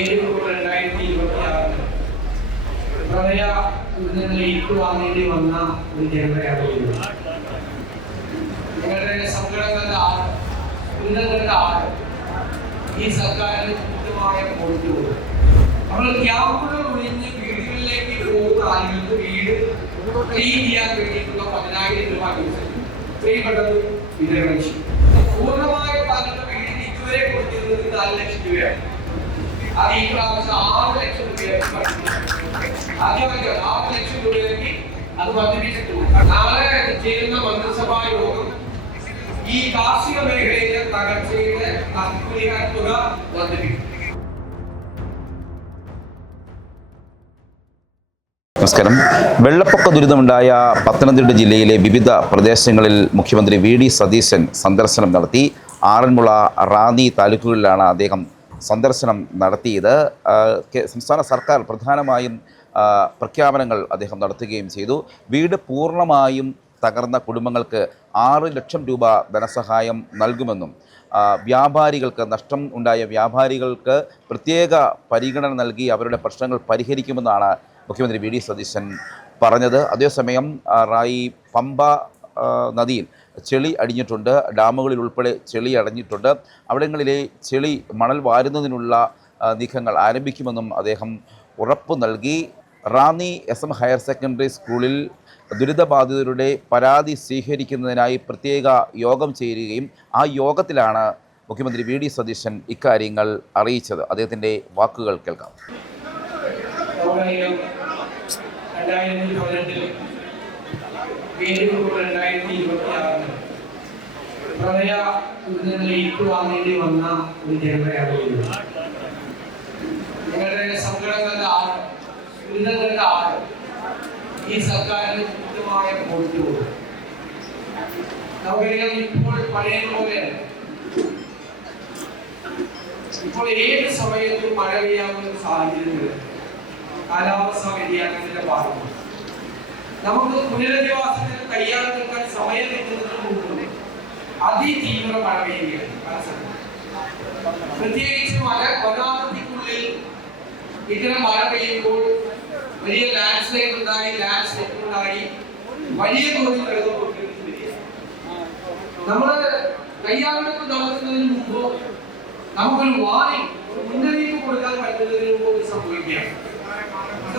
2026 പ്രളയ ദുരിതങ്ങളെ ഏറ്റുവാങ്ങേണ്ടി വന്ന ഒരു ജനതയാണ് നിങ്ങളുടെ സങ്കടങ്ങളുടെ ആഴം, ദുരിതങ്ങളുടെ ആഴം ഈ സർക്കാരിന് കൃത്യമായ ബോധ്യം. നമ്മൾ ക്യാമ്പുകൾ ഒഴിഞ്ഞ് വീടുകളിലേക്ക് പോകുന്ന ആളുകൾക്ക് വീട് ക്ലീൻ ചെയ്യാൻ വേണ്ടിയിട്ടുള്ള 10,000 രൂപ പ്രിയപ്പെട്ടത് വിതരണം ചെയ്യും. പൂർണ്ണമായ താങ്കളുടെ വീടിന് ഇതുവരെ കൊടുത്തിരുന്നത് 4 ലക്ഷം രൂപയാണ്. അത് ഈ പ്രാവശ്യം 6 ലക്ഷം രൂപയാക്കി ആദ്യമായി 6 ലക്ഷം രൂപയാക്കി അത് വർദ്ധിപ്പിച്ചിട്ടുണ്ട്. നാളെ ചേരുന്ന മന്ത്രിസഭാ യോഗം ഈ കാർഷിക മേഖലയിലെ തകർച്ചയുടെ താൽപര്യ തുക വർദ്ധിപ്പിക്കും. നമസ്കാരം. വെള്ളപ്പൊക്ക ദുരിതമുണ്ടായ പത്തനംതിട്ട ജില്ലയിലെ വിവിധ പ്രദേശങ്ങളിൽ മുഖ്യമന്ത്രി വി.ഡി. സതീശൻ സന്ദർശനം നടത്തി. ആറന്മുള, റാന്നി താലൂക്കുകളിലാണ് അദ്ദേഹം സന്ദർശനം നടത്തിയത്. സംസ്ഥാന സർക്കാർ പ്രധാനമായും പ്രഖ്യാപനങ്ങൾ അദ്ദേഹം നടത്തുകയും ചെയ്തു. വീട് പൂർണ്ണമായും തകർന്ന കുടുംബങ്ങൾക്ക് 6 ലക്ഷം രൂപ ധനസഹായം നൽകുമെന്നും വ്യാപാരികൾക്ക് നഷ്ടം ഉണ്ടായ വ്യാപാരികൾക്ക് പ്രത്യേക പരിഗണന നൽകി അവരുടെ പ്രശ്നങ്ങൾ പരിഹരിക്കുമെന്നാണ് മുഖ്യമന്ത്രി വി.ഡി. സതീശൻ പറഞ്ഞത്. അതേസമയം പമ്പ നദിയിൽ ചെളി അടിഞ്ഞിട്ടുണ്ട്. ഡാമുകളിൽ ഉൾപ്പെടെ ചെളി അടഞ്ഞിട്ടുണ്ട്. അവിടങ്ങളിലെ ചെളി മണൽ വാരുന്നതിനുള്ള നീക്കങ്ങൾ ആരംഭിക്കുമെന്നും അദ്ദേഹം ഉറപ്പു നൽകി. റാന്നി SM ഹയർ സെക്കൻഡറി സ്കൂളിൽ ദുരിതബാധിതരുടെ പരാതി സ്വീകരിക്കുന്നതിനായി പ്രത്യേക യോഗം ചേരുകയും ആ യോഗത്തിലാണ് മുഖ്യമന്ത്രി വി.ഡി. സതീശൻ ഇക്കാര്യങ്ങൾ അറിയിച്ചത്. അദ്ദേഹത്തിൻ്റെ വാക്കുകൾ കേൾക്കാം. 2026 പ്രളയ ദുരിതങ്ങളെ ഏറ്റുവാങ്ങേണ്ടി വന്ന ഒരു ജനതയാണ് നിങ്ങളുടെ സങ്കടങ്ങളുടെ ആഴം, ദുരിതങ്ങളുടെ ആഴം ഈ സർക്കാരിന് കൃത്യമായ ബോധ്യം. നമുക്കറിയാം, ഇപ്പോൾ പഴയതുപോലെ ഇപ്പോൾ ഏത് സമയത്തും മഴ പെയ്യാവുന്ന സാഹചര്യങ്ങൾ കാലാവസ്ഥ വ്യതിയാനത്തിന്റെ ഭാഗമാണ്. നമുക്ക് പുനരധിവാസത്തിന് തയ്യാറ് നിൽക്കാൻ സമയം കിട്ടുന്നതിന് മുമ്പ് അതിതീവ്ര മഴ പെയ്യുകയാണ്. പ്രത്യേകിച്ച് വനാതിർത്തിക്കുള്ളിൽ ഇത്തരം മഴ പെയ്യുമ്പോൾ വലിയ ലാൻഡ് സ്ലൈഡ് ഉണ്ടായി, വലിയ തോതിൽ വെള്ളം കൊടുത്തിരിക്കുകയാണ്. നമ്മൾ തയ്യാറെടുപ്പ് നടത്തുന്നതിന് മുമ്പ് നമുക്കൊരു വാണിംഗ്, ഒരു മുന്നറിയിപ്പ് കൊടുക്കാൻ പറ്റുന്നതിന് മുമ്പ് സംഭവിക്കുകയാണ്.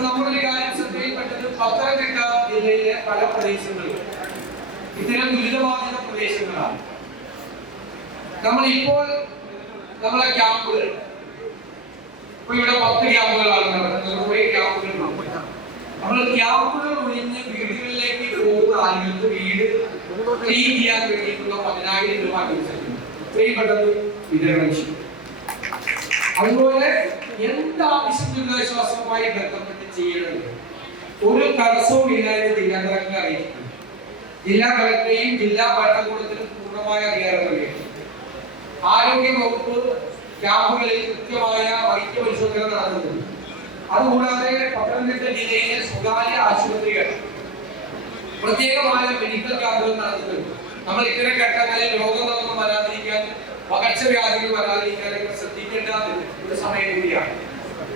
നമ്മളൊരു കാര്യം ശ്രദ്ധയിൽപ്പെട്ടത് പത്തനംതിട്ട ജില്ലയിലെ പല പ്രദേശങ്ങളും ഇത്തരം ദുരിതബാധിത പ്രദേശങ്ങളാണ്. നമ്മളിപ്പോൾ നമ്മളെ ക്യാമ്പുകൾ, ഇപ്പൊ ഇവിടെ 10 ക്യാമ്പുകളാണ് നടക്കുന്നത്. കുറേ ക്യാമ്പുകളുണ്ട്. നമ്മൾ ക്യാമ്പുകൾ ഒഴിഞ്ഞ് വീടുകളിലേക്ക് പോകുന്ന ആളുകൾക്ക് വീട് ക്ലീൻ ചെയ്യാൻ വേണ്ടിയിട്ടുള്ള 10,000 രൂപ പ്രിയപ്പെട്ടത് വിതരണം ചെയ്യും. അതുപോലെ എന്താവശ്യം ദുരിതാശ്വാസവുമായി ബന്ധപ്പെട്ട് ചെയ്യണം ഒരു തടസ്സവും ഇല്ലാതെ ജില്ലാ കളക്ടറെ അറിയിക്കും. ജില്ലാ കളക്ടറെയും ജില്ലാ ഭരണകൂടത്തിനും പൂർണ്ണമായ അധികാരം നൽകിയിട്ടുണ്ട്. ആരോഗ്യ വകുപ്പ് ക്യാമ്പുകളിൽ കൃത്യമായ വൈദ്യപരിശോധന നടത്തുന്നുണ്ട്. അതുകൂടാതെ പത്തനംതിട്ട ജില്ലയിലെ സ്വകാര്യ ആശുപത്രികൾ പ്രത്യേകമായ മെഡിക്കൽ ക്യാമ്പുകൾ നടത്തുന്നുണ്ട്. നമ്മൾ ഇത്തരം ഘട്ടങ്ങളിൽ രോഗങ്ങളൊന്നും വരാതിരിക്കാൻ, പകർച്ചവ്യാധികൾ വരാതിരിക്കാനൊക്കെ ശ്രദ്ധിക്കേണ്ട ഒരു സമയം കൂടിയാണ്.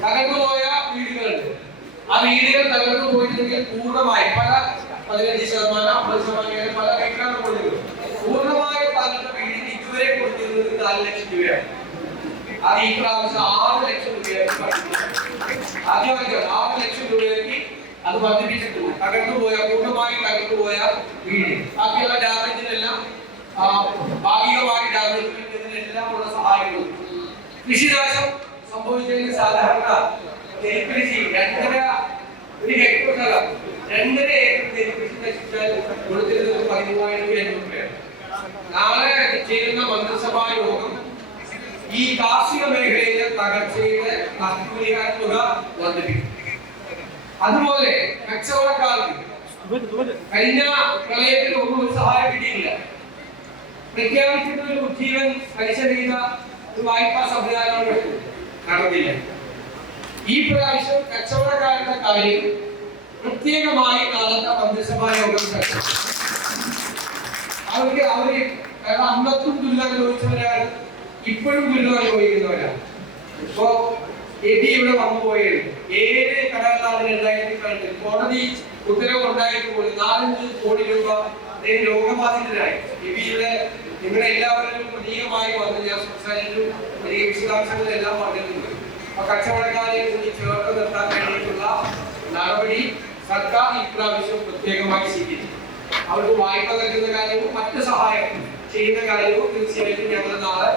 തകർന്നുപോയ വീടുകളുണ്ട്. ആ വീടുകൾ തകർന്നു പോയിട്ടുണ്ടെങ്കിൽ പൂർണ്ണമായി 15%, 50% പല കൈക്കാണ് കൊടുക്കുന്നത്. പൂർണ്ണമായ താങ്കളുടെ വീടിന് ഇതുവരെ കൊടുത്തിരുന്നത് 4 ലക്ഷം രൂപയാണ്. അത് ഈ പ്രാവശ്യം 6 ലക്ഷം രൂപയാക്കി ആദ്യമായി 6 ലക്ഷം രൂപയാക്കി അത് വർദ്ധിപ്പിച്ചിട്ടുണ്ട്. പൂർണ്ണമായി തകർന്നുപോയ വീട്, ബാക്കിയുള്ള ഡാമേജിനെല്ലാം ഭാഗികമായി ഡാമേജിനെല്ലാം ഉള്ള സഹായങ്ങളും. കൃഷിനാശം സംഭവിച്ചതിന് സാധാരണ നെൽകൃഷി 2.5 ഹെക്ടർ സ്ഥലം 2.5 ഏക്കർ നെൽകൃഷി നശിച്ചാൽ കൊടുത്തിരുന്നത് 13,500 രൂപയാണ്. നാളെ ചേരുന്ന മന്ത്രിസഭാ യോഗം ഈ കാർഷിക മേഖലയിലെ തകർച്ചയുടെ താൽപര്യ തുക വർദ്ധിപ്പിക്കും. അതുപോലെ കച്ചവടക്കാർക്ക് കഴിഞ്ഞ പ്രളയത്തിൽ ഒന്നും സഹായം കിട്ടിയില്ല. പ്രഖ്യാപിച്ചിട്ട് ഒരു ഉജ്ജീവൻ പലിശരഹിത ഒരു വായ്പാ സംവിധാനം നടന്നില്ല. ഈ പ്രാവശ്യം കച്ചവടക്കാരുടെ കാര്യം പ്രത്യേകമായി നാളത്തെ മന്ത്രിസഭാ യോഗം ചർച്ച. അവര് അന്നത്തും ദുരിതം അനുഭവിച്ചവരാണ്, ഇപ്പോഴും ദുരിതം അനുഭവിക്കുന്നവരാണ്. ഇപ്പോ എബി ഇവിടെ വന്നു പോയത് 7 കടകളാണ് 2002 കോടതി ഉത്തരവ് ഉണ്ടായിട്ട് പോലും 4 കോടി രൂപ രോഗബാധിതരായി. എബിയുടെ നിങ്ങളെ എല്ലാവരും പ്രതീകമായി വന്ന് ഞാൻ സംസാരിച്ചു, വലിയ വിശദാംശങ്ങളെല്ലാം പറഞ്ഞിട്ടുണ്ട്. ആ കച്ചവടക്കാരെ കൂടി ചേർത്ത് നിർത്താൻ വേണ്ടിയിട്ടുള്ള നടപടി സർക്കാർ ഇപ്രാവശ്യം പ്രത്യേകമായി സ്വീകരിച്ചു. അവർക്ക് വായ്പ നൽകുന്ന കാര്യവും മറ്റ് സഹായം ചെയ്യുന്ന കാര്യവും തീർച്ചയായിട്ടും ഞങ്ങൾ നാളെ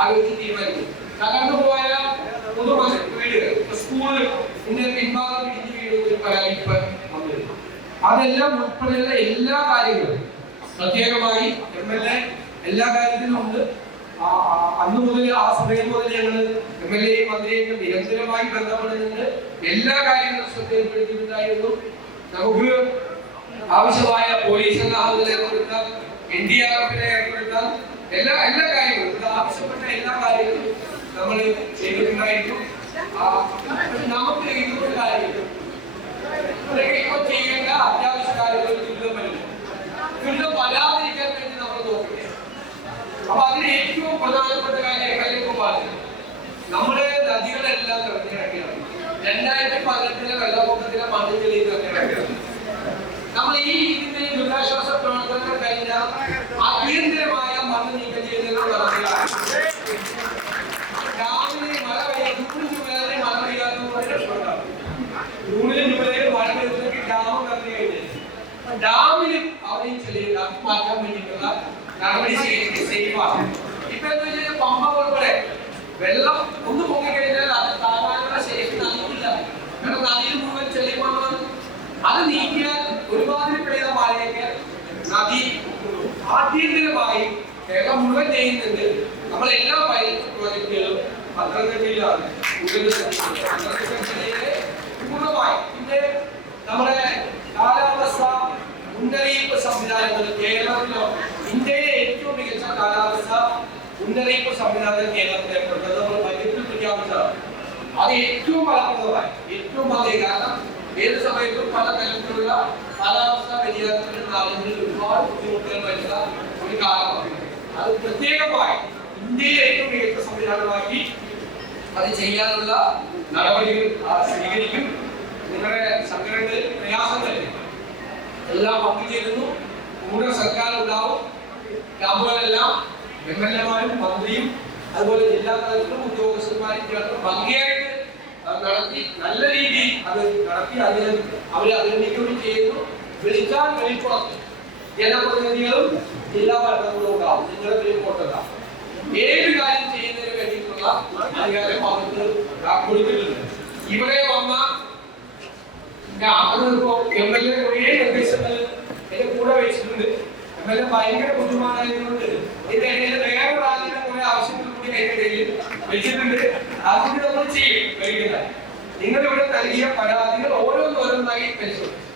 ആലോചിച്ച് തീരുമാനിക്കും. തകർന്നു പോയ വീട്, സ്കൂള് ഇതിന്റെ പിൻഭാഗം ഇടിഞ്ഞു വീഴുന്ന പരാതി വന്നിരുന്നു. അതെല്ലാം ഉൾപ്പെടെയുള്ള എല്ലാ കാര്യങ്ങളും പ്രത്യേകമായി MLA എല്ലാ കാര്യത്തിലും ഉണ്ട്. അന്ന് മുതൽ ആ സമയം മുതൽ ഞങ്ങൾ MLA മന്ത്രിയൊക്കെ നിരന്തരമായി ബന്ധപ്പെടുന്നുണ്ട്. എല്ലാ കാര്യങ്ങളും ശ്രദ്ധയിൽപ്പെടുത്തിയിട്ടുണ്ടായിരുന്നു. നമുക്ക് ആവശ്യമായ പോലീസ് ഏർപ്പെടുത്താൻ, NDRF ഏർപ്പെടുത്താൻ, എല്ലാ കാര്യങ്ങളും ആവശ്യപ്പെട്ട എല്ലാ കാര്യങ്ങളും നമ്മൾ ചെയ്തിട്ടുണ്ടായിരുന്നു. നമുക്ക് ഇതൊരു കാര്യം ഇപ്പൊ ചെയ്യേണ്ട അത്യാവശ്യ കാര്യങ്ങൾ ദുരിതം വരാതിരിക്കാൻ വേണ്ടി നമ്മൾ നോക്കുക. അപ്പൊ അതിന് ഏറ്റവും പ്രധാനപ്പെട്ട കാര്യം പറഞ്ഞു, നമ്മുടെ നദികളെല്ലാം കിടക്കുകയാണ്. 2018 വെള്ളപ്പൊക്കത്തിലെ മണ്ണിൽ കിടക്കുകയാണ്. നമ്മൾ ഇതിന്റെ ദുരിതാശ്വാസ പ്രവർത്തനങ്ങൾ കഴിഞ്ഞാൽ അടിയന്തരമായ മണ്ണ് നീക്കം ചെയ്യുന്നതിനുള്ള നടപടികളാണ്. രാവിലെ മഴ പെയ്യും, ജൂണിൽ മഴ പെയ്യാത്ത ജൂണിലും ജൂലൈയിലും മഴ പെയ്യുന്നെങ്കിൽ ഡാം കറന്നു കഴിഞ്ഞാൽ ഡാമിലും അവിടെയും ചെല്ലുക മാറ്റാൻ വേണ്ടിയിട്ടുള്ള നടപടി സേഫാണ്. ഇപ്പൊ എന്താ വെച്ചാൽ പമ്പ ഉൾപ്പെടെ വെള്ളം ഒന്ന് പൊങ്ങിക്കഴിഞ്ഞാൽ അത് താങ്ങാനുള്ള ശേഷി നദിയില്ല. കാരണം നദിയിൽ മുഴുവൻ ചെല്ലുമ്പോൾ അത് നീക്കിയാൽ ഒരുമാതിരി പെയ്ത മഴയൊക്കെ നദി ആഭ്യന്തരമായി കേരളം മുഴുവൻ ചെയ്യുന്നുണ്ട്. നമ്മൾ എല്ലാ പൈലറ്റ് പ്രോജക്റ്റുകളും പത്തനംതിട്ടയിലാണ് പൂർണ്ണമായി. പിന്നെ നമ്മുടെ കാലാവസ്ഥ മുന്നറിയിപ്പ് സംവിധാനങ്ങൾ കേരളത്തിലോ ഇന്ത്യയിലെ ഏറ്റവും മികച്ച കാലാവസ്ഥ മുന്നറിയിപ്പ് സംവിധാനം കേരളത്തിൽ ഏർപ്പെടുന്നത് നമ്മൾ ബജറ്റിൽ പ്രഖ്യാപിച്ചതാണ്. അത് ഏറ്റവും ഫലപ്രദമായി, ഏറ്റവും മതി. കാരണം ഏത് സമയത്തും പല തരത്തിലുള്ള കാലാവസ്ഥാ വ്യതിയാനത്തിന് നാളുകളിൽ ഒരുപാട് ബുദ്ധിമുട്ടുകൾ വരുന്ന ഒരു കാലമാണ്. അത് പ്രത്യേകമായി ഇന്ത്യയിലെ ഏറ്റവും മികച്ച സംവിധാനമാക്കി അത് ചെയ്യാനുള്ള നടപടികൾ സ്വീകരിക്കും. നിങ്ങളുടെ സംഘടനകളിൽ പ്രയാസങ്ങളിൽ എല്ലാം പങ്കുചേരുന്നു. കൂടെ സർക്കാർ ഉണ്ടാവും. ക്യാമ്പുകളെല്ലാം MLA-മാരും മന്ത്രിയും അതുപോലെ ജില്ലാ കളക്ടറും ഉദ്യോഗസ്ഥന്മാരും ചേർന്ന് ഭംഗിയായിട്ട് നടത്തി നല്ല രീതിയിൽ അത് നടത്തി അവരെ അഭിനന്ദിക്കുകയും ചെയ്യുന്നു. വിളിച്ചാൽ വെളിപ്പുറത്ത് ജനപ്രതിനിധികളും ജില്ലാ ഭരണകൂടവും ഉണ്ടാവും. നിങ്ങളുടെ വെളിപ്പുറത്തുണ്ടാവും. ഏത് കാര്യം ചെയ്യുന്നതിന് വേണ്ടിയിട്ടുള്ള അധികാരം അവർക്ക് കൊടുത്തിട്ടുണ്ട്. ഇവിടെ വന്ന MLA കുറേ നിർദ്ദേശങ്ങൾ എന്റെ കൂടെ വെച്ചിട്ടുണ്ട്. MLA ഭയങ്കര ബുദ്ധിമുട്ടായതുകൊണ്ട് ഇതിന്റെ ഇടയിൽ വേറെ രാജ്യത്തെ കുറെ ആവശ്യങ്ങൾ കൂടി അതിന്റെ ഇടയിൽ വെച്ചിട്ടുണ്ട്. അതുകൊണ്ട് നമ്മൾ ചെയ്യും. കഴിക്കുന്നത് നിങ്ങളിവിടെ നൽകിയ പരാതികൾ ഓരോന്നോരോന്നായി പരിശോധിക്കും.